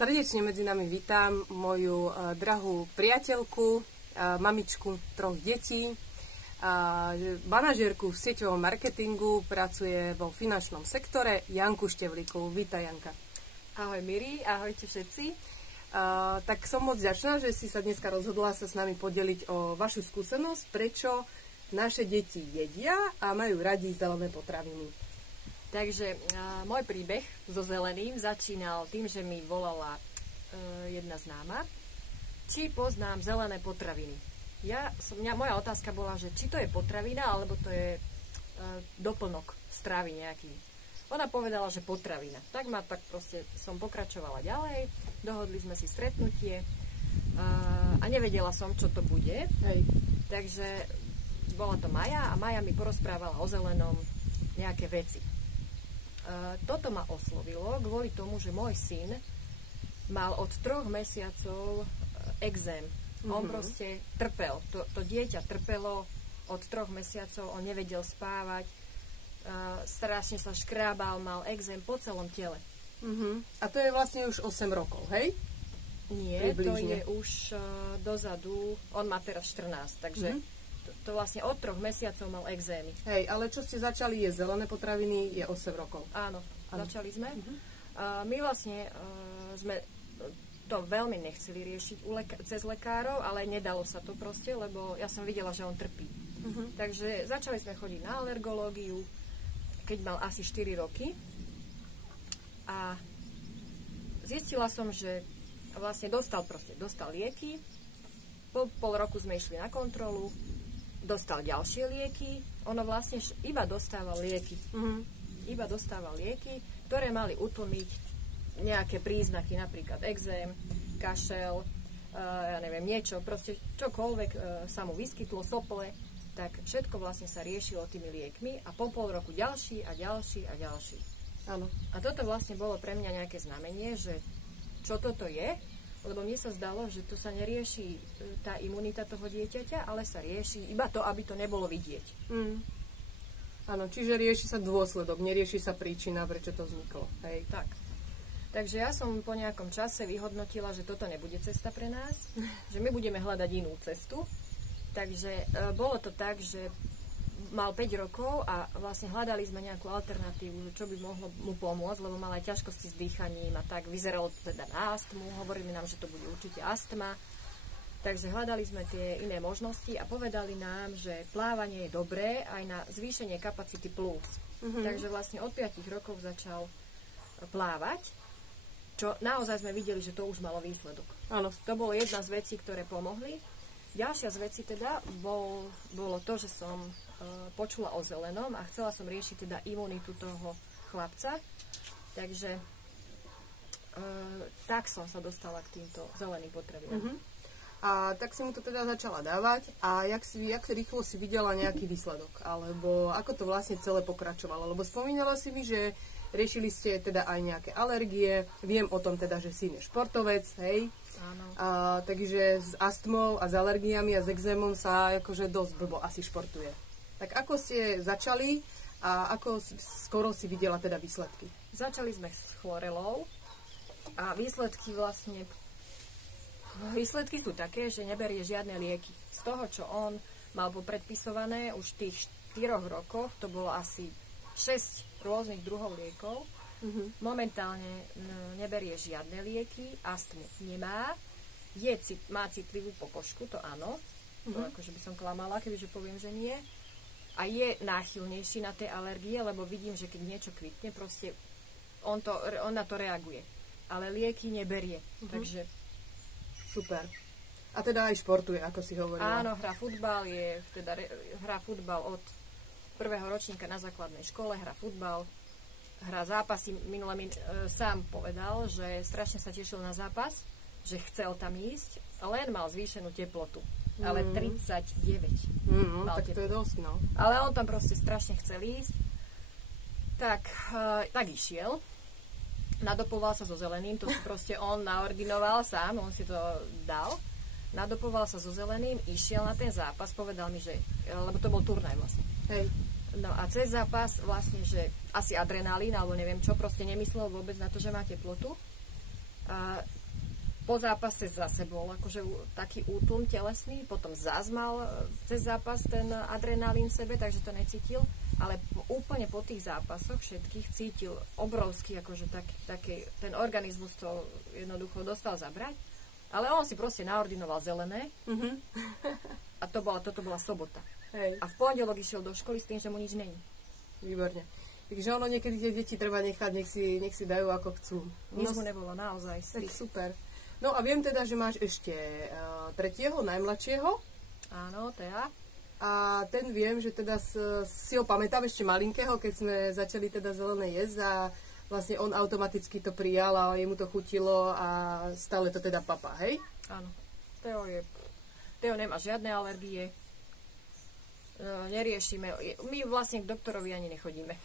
Srdečne medzi nami vítam moju drahú priateľku, mamičku 3 detí, manažérku v sieťovom marketingu, pracuje vo finančnom sektore, Janku Števlíkovú. Vítaj, Janka. Ahoj Miri, ahojte všetci. Tak som moc vďačná, že si sa dneska rozhodla sa s nami podeliť o vašu skúsenosť, prečo naše deti jedia a majú radi zelené potraviny. Takže môj príbeh so zeleným začínal tým, že mi volala jedna známa, či poznám zelené potraviny. Moja otázka bola, že či to je potravina, alebo to je doplnok stravy nejaký. Ona povedala, že potravina. Tak proste som pokračovala ďalej, dohodli sme si stretnutie a nevedela som, čo to bude. Hej. Takže bola to Maja a Maja mi porozprávala o zelenom nejaké veci. Toto ma oslovilo kvôli tomu, že môj syn mal od 3 mesiacov exém. On proste trpel. To dieťa trpelo od 3 mesiacov, on nevedel spávať, strašne sa škrábal, mal exém po celom tele. A to je vlastne už 8 rokov, hej? Nie, približne. To je už dozadu, on má teraz 14, takže to vlastne od 3 mesiacov mal exémy. Hej, ale čo ste začali jesť zelené potraviny, je 8 rokov. Áno. Začali sme. My vlastne sme to veľmi nechceli riešiť cez lekárov, ale nedalo sa to proste, lebo ja som videla, že on trpí. Takže začali sme chodiť na alergológiu, keď mal asi 4 roky. A zistila som, že vlastne dostal lieky. Po pol roku sme išli na kontrolu, dostal ďalšie lieky. Ono vlastne iba dostával lieky. Iba dostával lieky, ktoré mali utlmiť nejaké príznaky, napríklad exém, kašel, ja neviem, niečo, proste čokoľvek sa mu vyskytlo, sople, tak všetko vlastne sa riešilo tými liekmi a po pol roku ďalší a ďalší a ďalší. Áno. A toto vlastne bolo pre mňa nejaké znamenie, že čo toto je, lebo mne sa zdalo, že tu sa nerieši tá imunita toho dieťaťa, ale sa rieši iba to, aby to nebolo vidieť. Áno, čiže rieši sa dôsledok, nerieši sa príčina, prečo to vzniklo. Hej. Tak. Takže ja som po nejakom čase vyhodnotila, že toto nebude cesta pre nás, že my budeme hľadať inú cestu. Takže bolo to tak, že mal 5 rokov a vlastne hľadali sme nejakú alternatívu, čo by mohlo mu pomôcť, lebo mal aj ťažkosti s dýchaním a tak vyzeralo to teda na astmu, hovorili nám, že to bude určite astma. Takže hľadali sme tie iné možnosti a povedali nám, že plávanie je dobré aj na zvýšenie kapacity plúc. Takže vlastne od 5 rokov začal plávať, čo naozaj sme videli, že to už malo výsledok. Áno. To bolo jedna z vecí, ktoré pomohli. Ďalšia z vecí teda bolo to, že som počula o zelenom a chcela som riešiť teda imunitu toho chlapca. Takže tak som sa dostala k týmto zeleným potravinám. A tak si mu to teda začala dávať a jak rýchlo si videla nejaký výsledok? Alebo ako to vlastne celé pokračovalo? Lebo spomínala si mi, že riešili ste teda aj nejaké alergie. Viem o tom teda, že syn je športovec, hej? Áno. Takže s astmou a s alergiami a s exémom sa akože dosť blbo asi športuje. Tak ako ste začali a ako skoro si videla teda výsledky? Začali sme s chlorelou a výsledky sú také, že neberie žiadne lieky. Z toho, čo on mal popredpisované už v tých 4 rokoch, to bolo asi 6 rôznych druhov liekov. Momentálne neberie žiadne lieky, astmu nemá, má citlivú pokožku, to áno, to akože by som klamala, kebyže poviem, že nie. A je náchylnejší na tie alergie, lebo vidím, že keď niečo kvitne, proste on na to reaguje. Ale lieky neberie, takže super. A teda aj športuje, ako si hovorila. áno, hrá futbal od 1. ročníka na základnej škole, hrá futbal, hrá zápasy. Minule mi sám povedal, že strašne sa tešil na zápas, že chcel tam ísť, len mal zvýšenú teplotu. Ale 39 mal tak teplotu. to je dosť, no. Ale on tam proste strašne chcel ísť. Tak išiel. Nadopoval sa so zeleným, to si proste on naordinoval sám, on si to dal. Nadopoval sa so zeleným, išiel na ten zápas, povedal mi, že, lebo to bol turnaj vlastne. Hej. No a cez zápas vlastne, že asi adrenalín, alebo neviem čo, proste nemyslel vôbec na to, že má teplotu. Po zápase zase bol akože taký útlm telesný, potom zás mal cez zápas ten adrenalín v sebe, takže to necítil, ale úplne po tých zápasoch všetkých cítil obrovský, akože taký ten organizmus to jednoducho dostal zabrať, ale on si proste naordinoval zelené a toto bola sobota. Hej. A v pondelok išiel do školy s tým, že mu nič není. Výborne. Takže ono niekedy tie deti treba nechať, nech si dajú ako chcú. Nič mu nebolo, naozaj. Tak super. No a viem teda, že máš ešte tretieho, najmladšieho. Áno, Tea. A ten viem, že teda si ho pamätám ešte malinkého, keď sme začali teda zelené jesť a vlastne on automaticky to prijal a jemu to chutilo a stále to teda papá, hej? Áno. Teo nemá žiadne alergie. Neriešime. My vlastne k doktorovi ani nechodíme.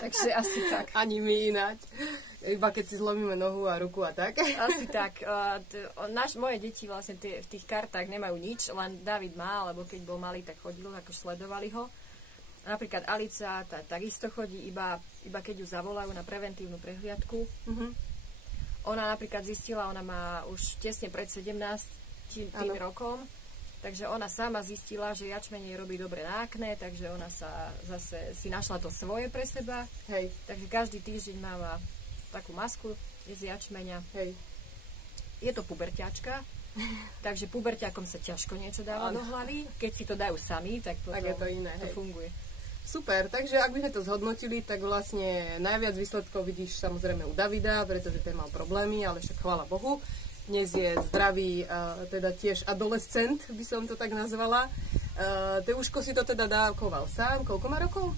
Takže asi tak. Ani my ináč. Iba keď si zlomíme nohu a ruku a tak. Asi tak. Moje deti vlastne v tých kartách nemajú nič, len David má, lebo keď bol malý, tak chodil, ako sledovali ho. Napríklad Alica takisto chodí, iba keď ju zavolajú na preventívnu prehliadku. Ona napríklad zistila, ona má už tesne pred 17 rokom, takže ona sama zistila, že jačmenie robí dobre na akné, takže ona sa zase si našla to svoje pre seba. Hej. Takže každý týždeň máva takú masku z jačmeňa. Hej. Je to puberťačka, takže puberťakom sa ťažko niečo dáva do hlavy. Keď si to dajú sami, tak potom je to iné, to funguje. Super, takže ak by sme to zhodnotili, tak vlastne najviac výsledkov vidíš samozrejme u Davida, pretože ten mal problémy, ale však chvála Bohu. Dnes je zdravý, teda tiež adolescent, by som to tak nazvala. Teuško si to teda dávkoval sám. Koľko má rokov?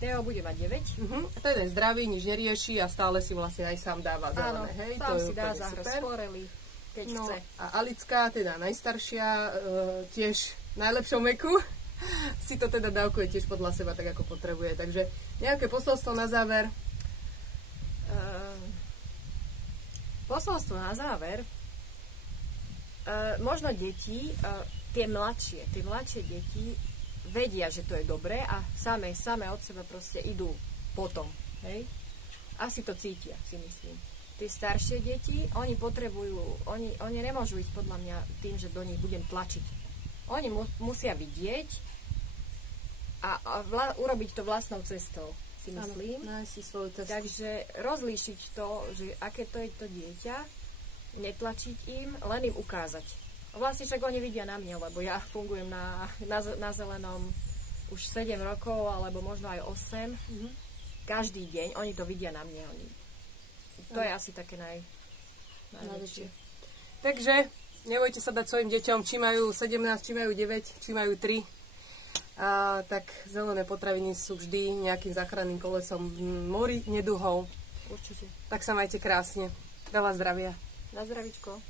Teo bude mať 9. To je ten zdravý, nič nerieši a stále si vlastne aj sám dáva zelené. Hej? Sám To si dá zahrať sporely, keď chce. A Alická, teda najstaršia, tiež v najlepšom veku, si to teda dávkuje tiež podľa seba, tak ako potrebuje. Takže nejaké posolstvo na záver? Posolstvo na záver. Možno deti, tie mladšie deti vedia, že to je dobré a same od seba proste idú potom. Hej? Asi to cítia, si myslím. Tie staršie deti, oni potrebujú, oni nemôžu ísť podľa mňa tým, že do nich budem tlačiť. Oni musia vidieť a urobiť to vlastnou cestou, si myslím. Nájsť si svoju cestu. Takže rozlíšiť to, že aké to je to dieťa, netlačiť im, len im ukázať. Vlastne však oni vidia na mne, lebo ja fungujem na zelenom už 7 rokov, alebo možno aj 8. Každý deň, oni to vidia na mne. To je asi také najväčšie. Takže nebojte sa dať svojim deťom, či majú 17, či majú 9, či majú 3. Tak zelené potraviny sú vždy nejakým záchranným kolesom v mori neduhov. Určite. Tak sa majte krásne. Veľa zdravia. Na zdravíčko.